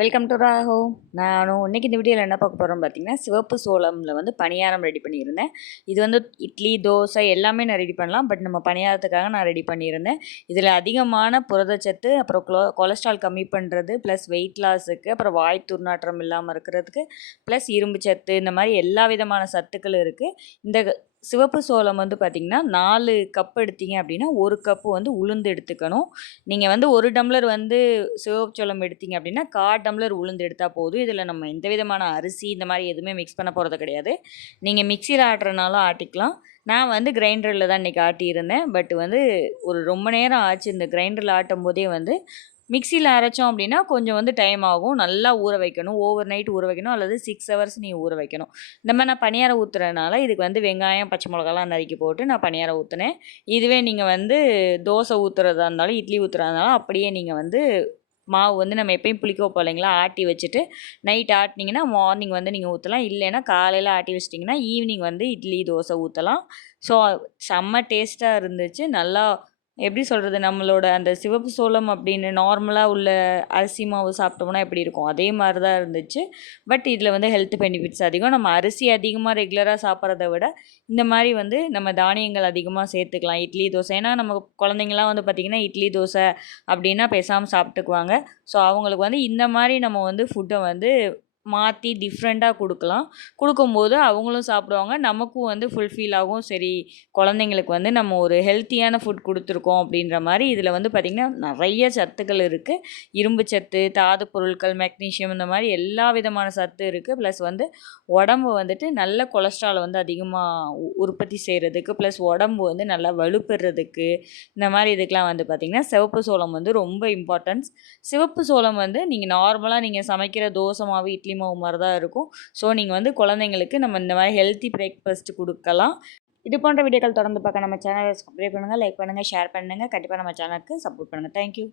Welcome to ராஹோ. நானும் இன்றைக்கி இந்த வீடியோவில் என்ன பார்க்க போகிறோம் பார்த்தீங்கன்னா, சிவப்பு சோளமில் வந்து பணியாரம் ரெடி பண்ணியிருந்தேன். இது வந்து இட்லி, தோசை எல்லாமே நான் ரெடி பண்ணலாம். பட் நம்ம பணியாரத்துக்காக நான் ரெடி பண்ணியிருந்தேன். இதில் அதிகமான புரதச்சத்து, அப்புறம் கொலஸ்ட்ரால் கம்மி பண்ணுறது, ப்ளஸ் வெயிட் லாஸுக்கு, அப்புறம் வாய் துர்நாற்றம் இல்லாமல் இருக்கிறதுக்கு, ப்ளஸ் இரும்பு சத்து, இந்த மாதிரி எல்லா விதமான சத்துக்கள் இருக்குது. இந்த சிவப்பு சோளம் வந்து பார்த்திங்கன்னா 4 கப் எடுத்தீங்க அப்படின்னா 1 கப்பு வந்து உளுந்து எடுத்துக்கணும். நீங்கள் வந்து 1 டம்ளர் வந்து சிவப்பு சோளம் எடுத்தீங்க அப்படின்னா 1/4 டம்ளர் உளுந்து எடுத்தால் போதும். இதில் நம்ம எந்த விதமான அரிசி இந்த மாதிரி எதுவுமே மிக்ஸ் பண்ண போகிறது கிடையாது. நீங்கள் மிக்சியில் ஆட்டுறனாலும் ஆட்டிக்கலாம். நான் வந்து கிரைண்டரில் தான் இன்றைக்கி ஆட்டியிருந்தேன். பட் வந்து ரொம்ப நேரம் ஆச்சு இந்த கிரைண்டரில் ஆட்டும் போதே வந்து. மிக்சியில் அரைச்சோம் அப்படின்னா கொஞ்சம் வந்து டைம் ஆகும். நல்லா ஊற வைக்கணும். ஓவர் நைட் ஊற வைக்கணும், அல்லது 6 ஹவர்ஸ் நீங்கள் ஊற வைக்கணும். இந்த மாதிரி நான் பணியாரம் ஊற்றுறதுனால இதுக்கு வந்து வெங்காயம், பச்சை மிளகாலாம் நறுக்கி போட்டு நான் பணியாரம் ஊற்றினேன். இதுவே நீங்கள் வந்து தோசை ஊற்றுறதா இருந்தாலும், இட்லி ஊற்றுறதா இருந்தாலும் அப்படியே நீங்கள் வந்து மாவு வந்து நம்ம எப்பயும் புளிக்க வைப்போம் இல்லைங்களா, ஆட்டி வச்சுட்டு நைட் ஆட்டினீங்கன்னா மார்னிங் வந்து நீங்கள் ஊற்றலாம். இல்லைன்னா காலையில் ஆட்டி வச்சிட்டிங்கன்னா ஈவினிங் வந்து இட்லி, தோசை ஊற்றலாம். ஸோ செம்ம டேஸ்ட்டாக இருந்துச்சு. நல்லா எப்படி சொல்கிறது, நம்மளோட அந்த சிவப்பு சோளம் அப்படின்னு நார்மலாக உள்ள அரிசி மாவு சாப்பிட்டோம்னா எப்படி இருக்கும், அதே மாதிரி தான் இருந்துச்சு. பட் இதில் வந்து ஹெல்த் பெனிஃபிட்ஸ் அதிகம். நம்ம அரிசி அதிகமாக ரெகுலராக சாப்பிட்றத விட இந்த மாதிரி வந்து நம்ம தானியங்கள் அதிகமாக சேர்த்துக்கலாம். இட்லி, தோசை, ஏன்னா நம்ம குழந்தைங்களாம் வந்து பார்த்திங்கன்னா இட்லி, தோசை அப்படின்னா பேசாமல் சாப்பிட்டுக்குவாங்க. ஸோ அவங்களுக்கு வந்து இந்த மாதிரி நம்ம வந்து ஃபுட்டை வந்து மாற்றி டிஃப்ரெண்ட்டாக கொடுக்கும்போது அவங்களும் சாப்பிடுவாங்க. நமக்கும் வந்து ஃபுல்ஃபில் ஆகும். சரி, குழந்தைங்களுக்கு வந்து நம்ம ஒரு ஹெல்த்தியான ஃபுட் கொடுத்துருக்கோம் அப்படின்ற மாதிரி. இதில் வந்து பார்த்திங்கன்னா நிறைய சத்துக்கள் இருக்குது. இரும்பு சத்து, தாது பொருட்கள், மெக்னீஷியம், இந்த மாதிரி எல்லா விதமான சத்து இருக்குது. ப்ளஸ் வந்து உடம்பு வந்துட்டு நல்ல கொலஸ்ட்ரால் வந்து அதிகமாக உற்பத்தி செய்கிறதுக்கு, ப்ளஸ் உடம்பு வந்து நல்லா வலுப்பெறதுக்கு, இந்த மாதிரி இதுக்கெலாம் வந்து பார்த்திங்கன்னா சிவப்பு சோளம் வந்து ரொம்ப இம்பார்ட்டன்ஸ். சிவப்பு சோளம் வந்து நீங்கள் நார்மலாக நீங்கள் சமைக்கிற தோசை மாவு, இட்லி மாவு மாதிரி தான் இருக்கும். ஸோ நீங்கள் வந்து குழந்தைங்களுக்கு நம்ம இந்த மாதிரி ஹெல்த்தி பிரேக்ஃபாஸ்ட் கொடுக்கலாம். இது போன்ற வீடியோக்கள் தொடர்ந்து பார்க்க நம்ம சேனலை சப்ஸ்கிரைப் பண்ணுங்கள், லைக் பண்ணுங்கள், ஷேர் பண்ணுங்கள். கண்டிப்பாக நம்ம சேனலுக்கு சப்போர்ட் பண்ணுங்கள். தேங்க்யூ.